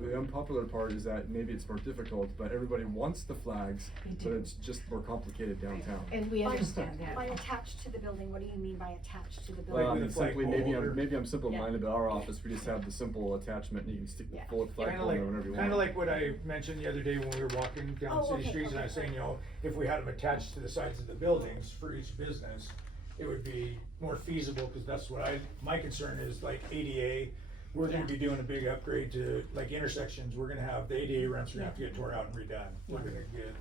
the unpopular part is that maybe it's more difficult, but everybody wants the flags, but it's just more complicated downtown. And we understand that. By attached to the building, what do you mean by attached to the Well, building? simply, maybe I'm simple-minded, but our office, we just have the simple attachment, and you can stick the full flag on there whenever you want. Kinda like what I mentioned the other day when we were walking down Oh, city okay, streets, and I was saying, you know, if we had them attached to the sides of the buildings for each business, it would be more feasible, cause that's what my concern is, like ADA, we're gonna be doing a big upgrade to, like intersections, we're gonna have, the ADA ramps are gonna have to get tore out and redone. We're gonna get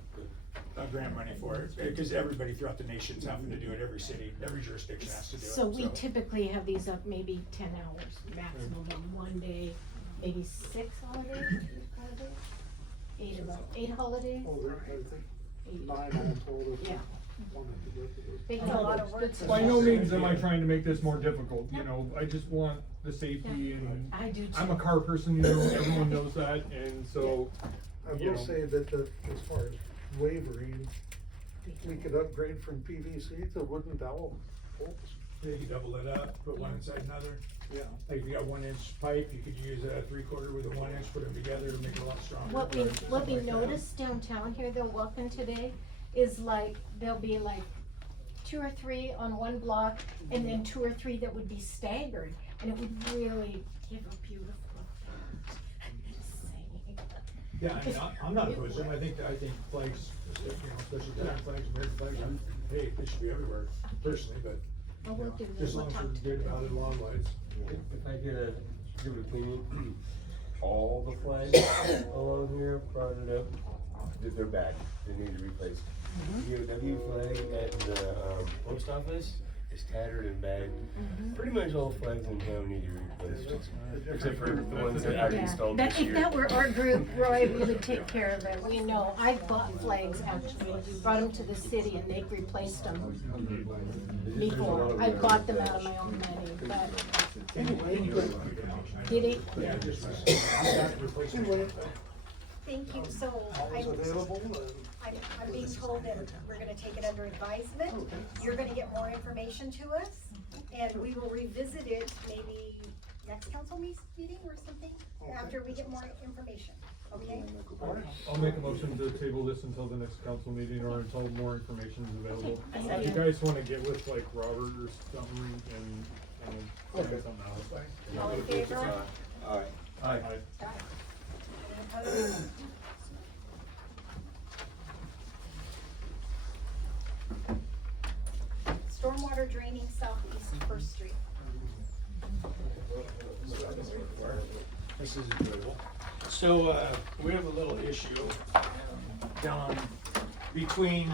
grant money for it, because everybody throughout the nation's having to do it, every city, every jurisdiction has to do it. So we typically have these up maybe 10 hours maximum on one day, maybe 6 holidays, 8 holidays. Oh, there, I think 9 all total. Yeah. Wanted to go to those. Big It's a lot of numbers, work. good By no stuff. means am I trying to make this more difficult, you know, I just want the safety and I do too. I'm a car person, you know, everyone knows that, and so, I you will know. say that as far as wavering, we could upgrade from PVC to wooden dowel poles. Maybe double it up, put one inside another. Yeah. Like if you got 1-inch pipe, you could use a 3/4 with a 1-inch, put them together and make it a lot stronger. What Something we like that. noticed downtown here, they'll walk in today, is like, there'll be like 2 or 3 on one block, and then 2 or 3 that would be staggered, and it would really give a beautiful effect. Yeah, I mean, I'm not opposed to them, I think flags, you know, especially town flags, American flags, hey, they should be everywhere, personally, but. Well, we'll do Just this, as we'll long as talk we're to good about it along ways. If I could give an opinion, all the flags along here, brought it up, they're bad, they need to be replaced. DOW flag at the post office is tattered and bad. Pretty much all flags in town need to be replaced, except for the ones that I've installed But this if year. that were our group, Roy, we would take care of it, we know, I've bought flags actually, brought them to the city and they've replaced them before, I bought them out of my own money, but. Did he? Yeah, just. Thank you, so Always available I'm being told that we're gonna take it under advisement. You're gonna get more information to us, and we will revisit it maybe next council meeting or something, after we get more information, okay? I'll make a motion to table this until the next council meeting or until more information is available. Okay. If you guys wanna get with like Robert or something and find something out. All in favor? Alright. Aye. Any opposed? Stormwater draining southeast First Street. This is enjoyable. So, we have a little issue down between,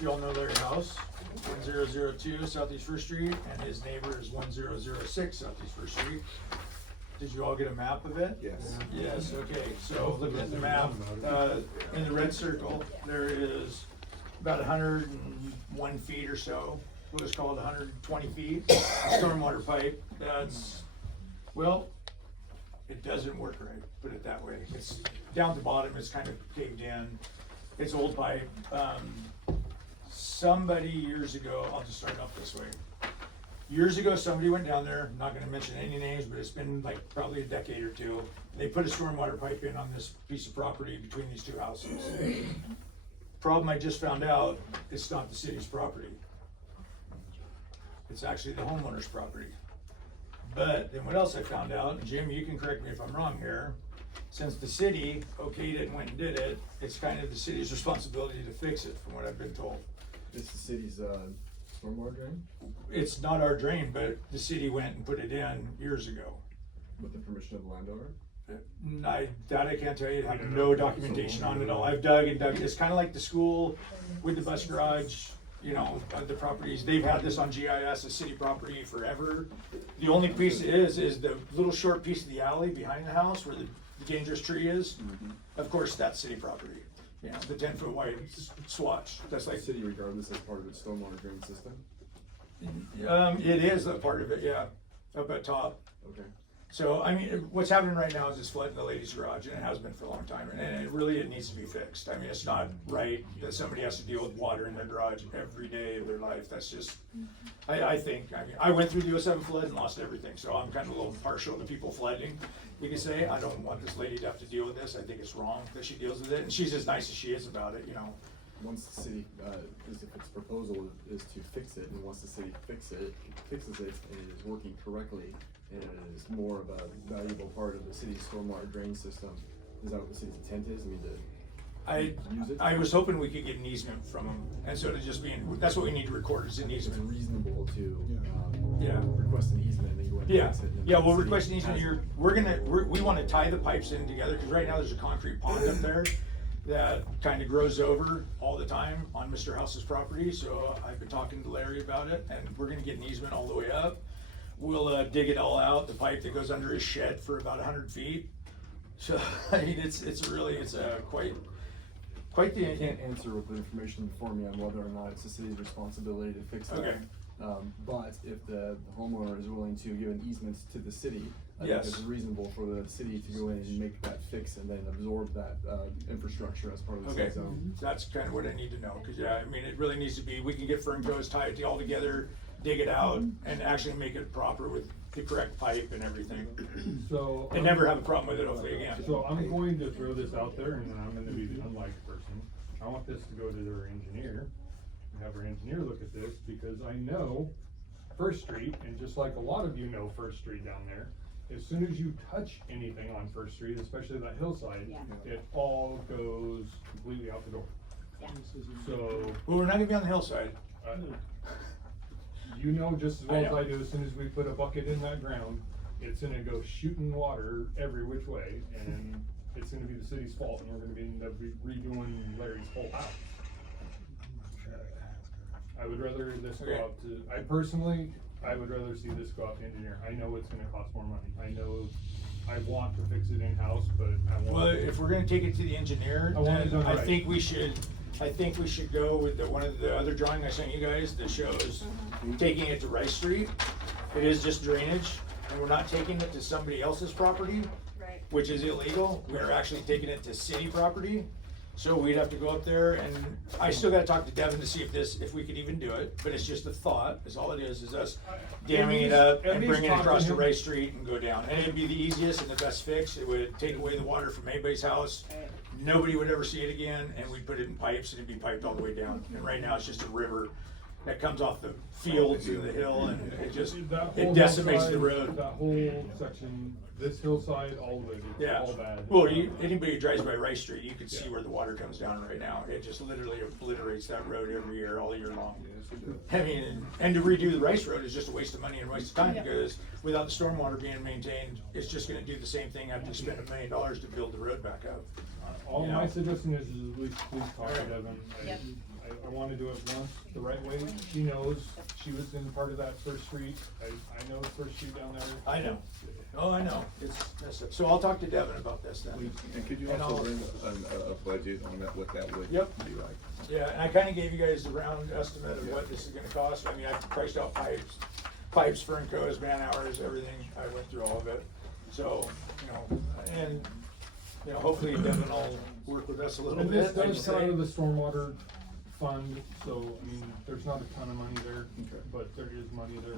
you all know Larry House, 1002 Southeast First Street, and his neighbor is 1006 Southeast First Street. Did you all get a map of it? Yes. Yes, okay, so looking at the map, in the red circle, there is about 101 feet or so, what is called 120 feet, stormwater pipe, that's, well, it doesn't work right, put it that way. It's down at the bottom, it's kind of caved in, it's old pipe. Somebody years ago, I'll just start off this way. Years ago, somebody went down there, not gonna mention any names, but it's been like probably a decade or two. They put a stormwater pipe in on this piece of property between these two houses. Problem I just found out, it's not the city's property. It's actually the homeowner's property. But then what else I found out, and Jim, you can correct me if I'm wrong here, since the city okayed it and went and did it, it's kind of the city's responsibility to fix it, from what I've been told. It's the city's, stormwater drain It's not our drain, but the city went and put it in years ago. with the permission of the landowner? That I can't tell you, I have no documentation on it all. I've dug and dug, it's kinda like the school with the bus garage, you know, the properties, they've had this on GIS, a city property forever. The only piece is the little short piece of the alley behind the house where the dangerous tree is. Of course, that's city property, you know, the 10-foot wide swatch, that's like. City regardless as part of its stormwater drain system? It is a part of it, yeah, up at top. Okay. So, I mean, what's happening right now is it's flooding the ladies' garage, and it has been for a long time, and it needs to be fixed. I mean, it's not right that somebody has to deal with water in their garage every day of their life, that's just, I think, I mean, I went through the 07 flood and lost everything, so I'm kind of a little partial to people flooding. You can say, I don't want this lady to have to deal with this, I think it's wrong that she deals with it, and she's as nice as she is about it, you know. Once the city, if its proposal is to fix it, and once the city fixes it, and it is working correctly, and it is more of a valuable part of the city's stormwater drain system, is that what the city's intent is? I mean, to use it? I was hoping we could get an easement from them, and so to just be, that's what we need to record, is an It's easement. reasonable to, Yeah. request an easement, and to go in and Yeah, fix it. and yeah, the we'll city request an has engineer, it. we wanna tie the pipes in together, cause right now there's a concrete pond up there that kinda grows over all the time on Mr. House's property, so I've been talking to Larry about it, and we're gonna get an easement all the way up. We'll, dig it all out, the pipe that goes under his shed for about 100 feet. So, I mean, it's quite the. I can't answer with the information before me on whether or not it's the city's responsibility to fix that. Okay. But if the homeowner is willing to give an easement to the city, I think Yes. it's reasonable for the city to go in and make that fix and then absorb that, infrastructure as part of the Okay, city zone. that's kind of what I need to know, cause yeah, I mean, it really needs to be, we can get Fernco's, tie it all together, dig it out, and actually make it proper with the correct pipe and everything. So. And never have a problem with it hopefully again. So I'm going to throw this out there, and I'm gonna be the unliked person. I want this to go to their engineer, and have our engineer look at this, because I know First Street, and just like a lot of you know First Street down there, as soon as you touch anything on First Street, especially that hillside, it all goes completely out the door. Yeah. So, Well, we're not gonna be on the hillside. you know just as well I as know. I do, as soon as we put a bucket in that ground, it's gonna go shooting water every which way, and it's gonna be the city's fault, and we're gonna be end up redoing Larry's whole house. I would rather this go Okay. out to, I personally, I would rather see this go out to engineer. I know it's gonna cost more money. I know I want to fix it in-house, but I want. Well, if we're gonna take it to the engineer, I want it then done I right. think we should go with one of the other drawing I sent you guys that shows taking it to Rice Street. It is just drainage, and we're not taking it to somebody else's property, Right. which is illegal. We are actually taking it to city property. So we'd have to go up there, and I still gotta talk to Devin to see if we could even do it, but it's just a thought, is all it is us damming it up At and least bringing it talk to across to him. Rice Street and go down. And it'd be the easiest and the best fix. It would take away the water from anybody's house. Nobody would ever see it again, and we'd put it in pipes, and it'd be piped all the way down. And right now, it's just a river that comes off the fields and the hill, and it just, That it whole decimates the hillside, road. That whole section, this hillside, all of it, it's Yeah, all bad. well, anybody who drives by Rice Street, you can see where the water comes down right now. It just literally obliterates that road every year, all year long. I mean, and to redo the Rice Road is just a waste of money and a waste of time, because without the stormwater being maintained, it's just gonna do the same thing after you spend $1 million to build the road back up. All You my know? suggestion is please talk to Devin. Yep. I wanna do it once, the right way. She knows, she was in part of that First Street. I know First Street down there. I know. Oh, I know. It's messed up. So I'll talk to Devin about this then. And could you And also I'll- bring a budget on that, what that would Yep. be like? Yeah, and I kinda gave you guys the round estimate of what this is gonna cost. I mean, I priced out pipes, Fernco's, man hours, everything. I went through all of it. So, and, hopefully Devin will work with us a little And bit. this like you does come say. out of the stormwater fund, so, I mean, there's not a ton of money there, but there is money there.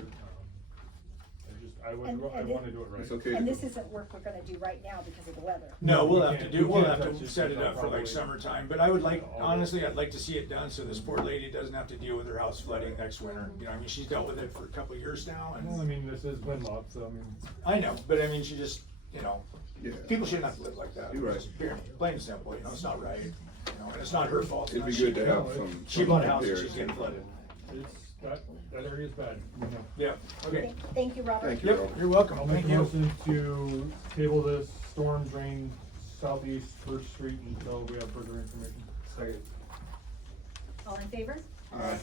I wanna do it right. It's okay. And this isn't work we're gonna do right now because of the weather. No, We we'll have to can't- do, we we'll can't have touch to this set it until up for like probably- summertime, but I would like, honestly, I'd like to see it done so this poor lady doesn't have to deal with her house flooding next winter. I mean, she's dealt with it for a couple of years now, Well, I and mean, this is Winlock, so I mean. I know, but I mean, she just, Yeah. people shouldn't have to live like that. You're right. Just plain and simple, it's not right, and it's not her fault. It'd be She- good to have some. She bought a house and repairs. she's getting flooded. It's, that area's bad. Yeah, okay. Thank you, Robert. Thank you. Yep, you're welcome, I'll make thank a you. motion to table this storm drain southeast First Street until we have further information. Second. All in favor? Aye.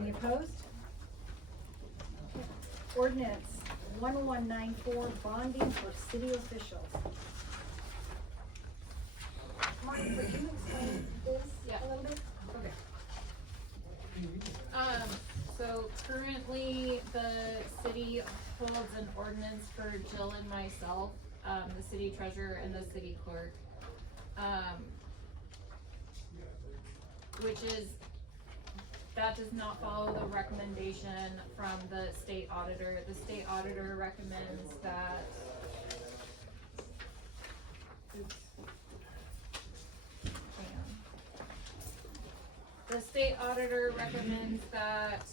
Any opposed? Ordinance 1194, bonding for city officials. Mark, would you explain this a little bit? Okay. So currently, the city holds an ordinance for Jill and myself, the city treasurer and the city clerk. That does not follow the recommendation from the state auditor. The state auditor recommends that. Oops. Hang on. The state auditor recommends that,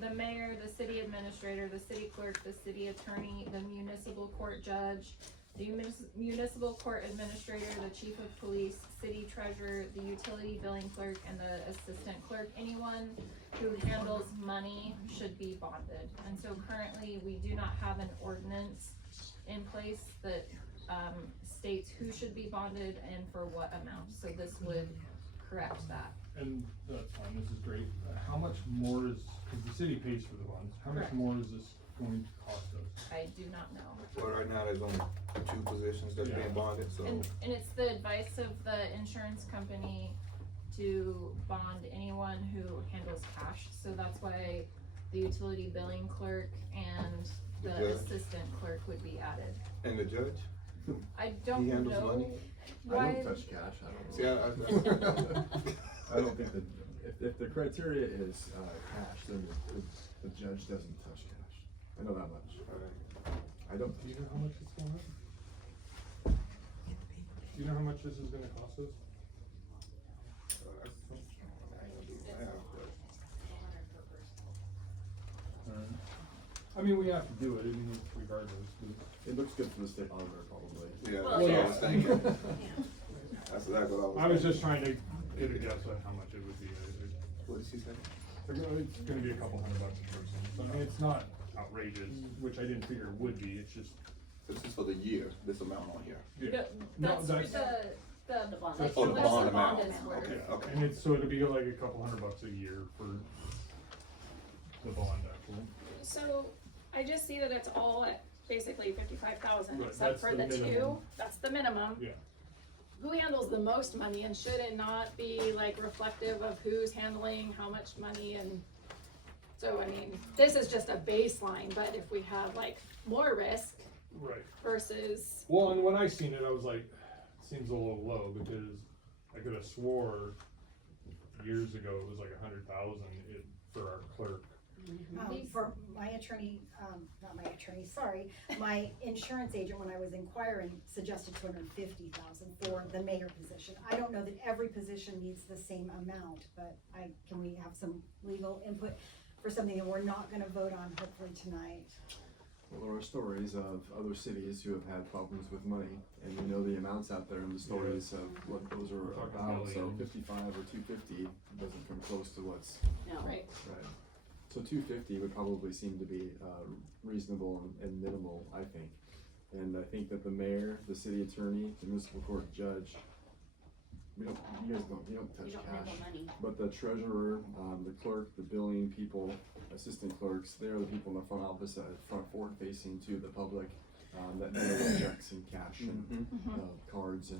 the mayor, the city administrator, the city clerk, the city attorney, the municipal court judge, the municipal court administrator, the chief of police, city treasurer, the utility billing clerk, and the assistant clerk. Anyone who handles money should be bonded. And so currently, we do not have an ordinance in place that states who should be bonded and for what amount. So this would correct that. And that's fine, this is great. How much more is, cause the city pays for the bonds, how much Correct. more is this going to cost us? I do not know. Well, right now, there's only 2 positions that's being bonded, so. And it's the advice of the insurance company to bond anyone who handles cash. So that's why the utility billing clerk and The the judge? assistant clerk would be added. And the judge? I don't He handles know money? I why. don't touch cash, I don't know. See, I don't think that, if the criteria is, cash, then the judge doesn't touch cash. I know that much. I don't. Do you know how much it's going up? Do you know how much this is gonna cost us? I mean, we have to do it, I mean, regardless. It looks good for the state auditor, probably. Yeah, Well, that's what I yeah. was thinking. That's exactly what I was just trying to get a guess on how much it would be. What did she say? It's gonna be a couple $100 a person, so I mean, it's not outrageous, which I didn't figure it would be, it's just. This is for the year, this amount on here. Yeah. No, No, that's for that's- the bond. That's Oh, the What bond the bond amount. is for. Okay, okay. And it's, so it'll be like a couple $100 a year for the bond actually. So I just see that it's all at basically 55,000, Right, except that's for the the minimum. two, that's the minimum. Yeah. Who handles the most money, and should it not be like reflective of who's handling how much money? And so, I mean, this is just a baseline, but if we have like more risk Right. versus, Well, and when I seen it, I was like, seems a little low, because I could have swore years ago it was like 100,000 for our clerk. For my attorney, not my attorney, sorry, my insurance agent, when I was inquiring, suggested 250,000 for the mayor position. I don't know that every position needs the same amount, but can we have some legal input for something that we're not gonna vote on hopefully tonight? Well, there are stories of other cities who have had problems with money, and you know the amounts out there and the stories of what those are We're talking about, so millions. 55 or 250 doesn't come close to what's, No. right, right. So 250 would probably seem to be, reasonable and minimal, I think. And I think that the mayor, the city attorney, the municipal court judge, you don't touch You don't cash. handle money. But the treasurer, the clerk, the billing people, assistant clerks, they're the people in the front office, front forward facing to the public, that deal with checks and cash and, cards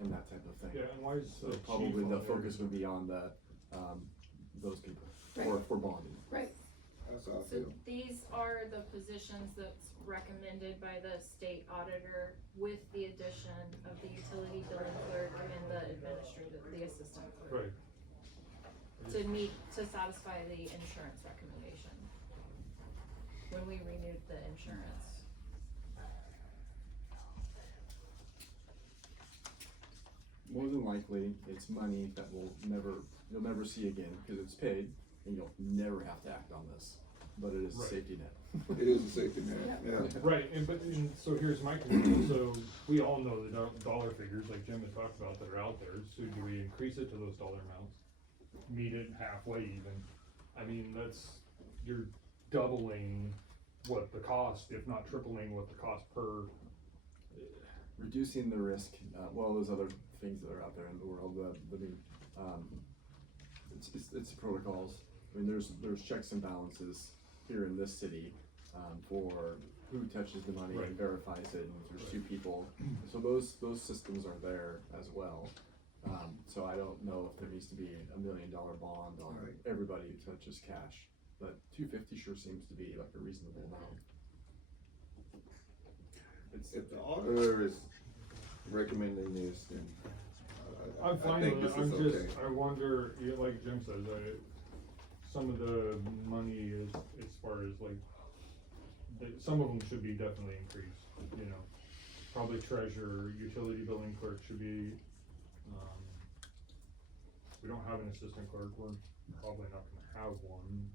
and that type of thing. Yeah, and why is So the probably chief the on there? focus would be on the, those people, for bonding. right. That's how I So feel. these are the positions that's recommended by the state auditor with the addition of the utility billing clerk and the administrative, the assistant clerk. Right. To satisfy the insurance recommendation. When we renewed the insurance. More than likely, it's money that you'll never see again, because it's paid, and you'll never have to act on this, but it is a Right. safety net. It is a safety net, yeah. Right, and so here's my concern, so we all know the dollar figures, like Jim had talked about, that are out there, so do we increase it to those dollar amounts? Meet it halfway even, I mean, you're doubling what the cost, if not tripling what the cost per. Reducing the risk, well, there's other things that are out there in the world, it's protocols. I mean, there's checks and balances here in this city, for who touches the money Right. and verifies it, and there's two people. So those systems are there as well. So I don't know if there needs to be $1 million bond on Right. everybody who touches cash, but 250 sure seems to be like a reasonable amount. If the auditor is recommending this, then I'm I fine think with this it, is I'm okay. just, I wonder, like Jim says, some of the money is, as far as like, some of them should be definitely increased, you know. Probably treasurer, utility billing clerk should be, we don't have an assistant clerk, we're probably not gonna have one,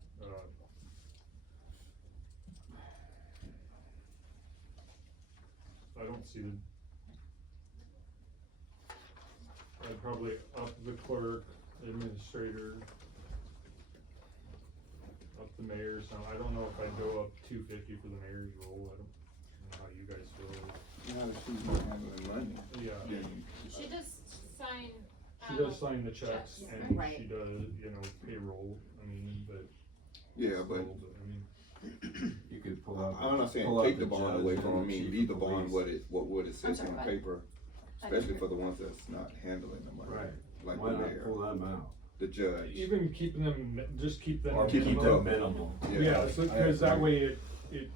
I don't seated. I'd probably up the clerk, administrator, up the mayor, so I don't know if I'd go up 250 for the mayor's role, I don't know how you guys feel. Yeah, she's not handling money. Yeah. She just sign. She does sign the checks checks, and right. she does, you know, payroll, I mean, but. Yeah, but I mean, you could pull out. I'm not saying pull out take the bond judge away and from them, I mean, chief leave the of bond police. what it says sorry, on what? paper, especially for the ones that's not handling the money. Right. Like Why the not mayor, pull them out? the judge. even keeping them, just keep them. Or keep them minimal. Yeah, so, I cause that agree. way it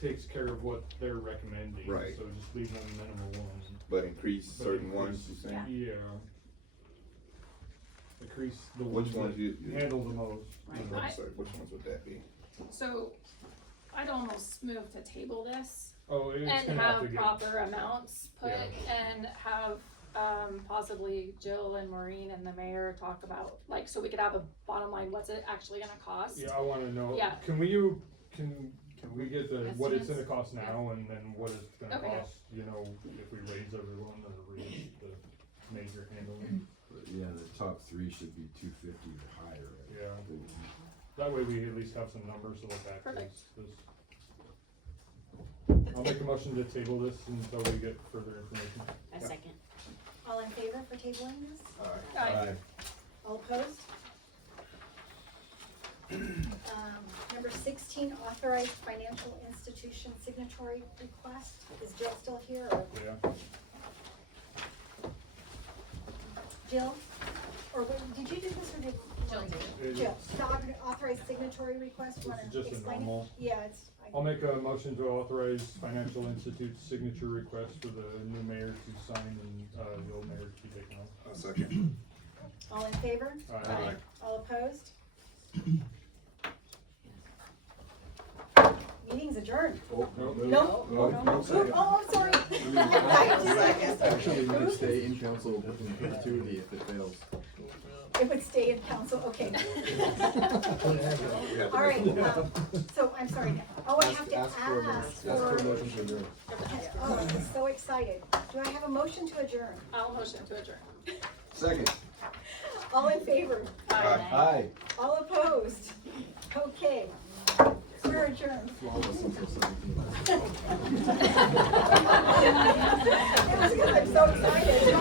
takes care of what they're recommending, Right. so just leave them minimal ones. But increase But certain increase- ones, you saying? Yeah. Increase the Which ones ones that you? handle the most. Right. you know. I- Sorry, which ones would that be? So, I'd almost move to table this Oh, it's and gonna have to have get. proper amounts put Yeah. and have, possibly Jill and Maureen and the mayor talk about, like, so we could have a bottom line, what's it actually gonna cost? Yeah, I wanna know, Yeah. can we get the, what it's gonna cost now and then what it's gonna Okay. cost, you know, if we raise everyone or raise the major handling? But yeah, the top three should be 250 or higher. Yeah, that way we at least have some numbers to look at, Perfect. 'cause I'll make a motion to table this until we get further information. A second. All in favor for tabling this? Aye. All opposed? Number 16, authorized financial institution signatory request. Is Jill still here or Yeah, Jill? Or did you do this or did? Jill did. It Jill, is- the authorized signatory request, This wanna is just a explain it? normal- Yeah, it's. I'll make a motion to authorize financial institute's signature request for the new mayor to sign and, the old mayor to be taken off. A second. All in favor? Aye. All opposed? Meeting's adjourned. Oh, No? no, Oh, second. I'm sorry. Actually, we could stay in council in perpetuity if it fails. It would stay in council, okay. All right, so I'm sorry, oh, I have to ask for a motion to adjourn. Oh, I'm so excited. Do I have a motion to adjourn? I'll motion to adjourn. Second. All in favor? Aye. All opposed? Okay, we're adjourned. Flawless until 17. It was good, I'm so excited.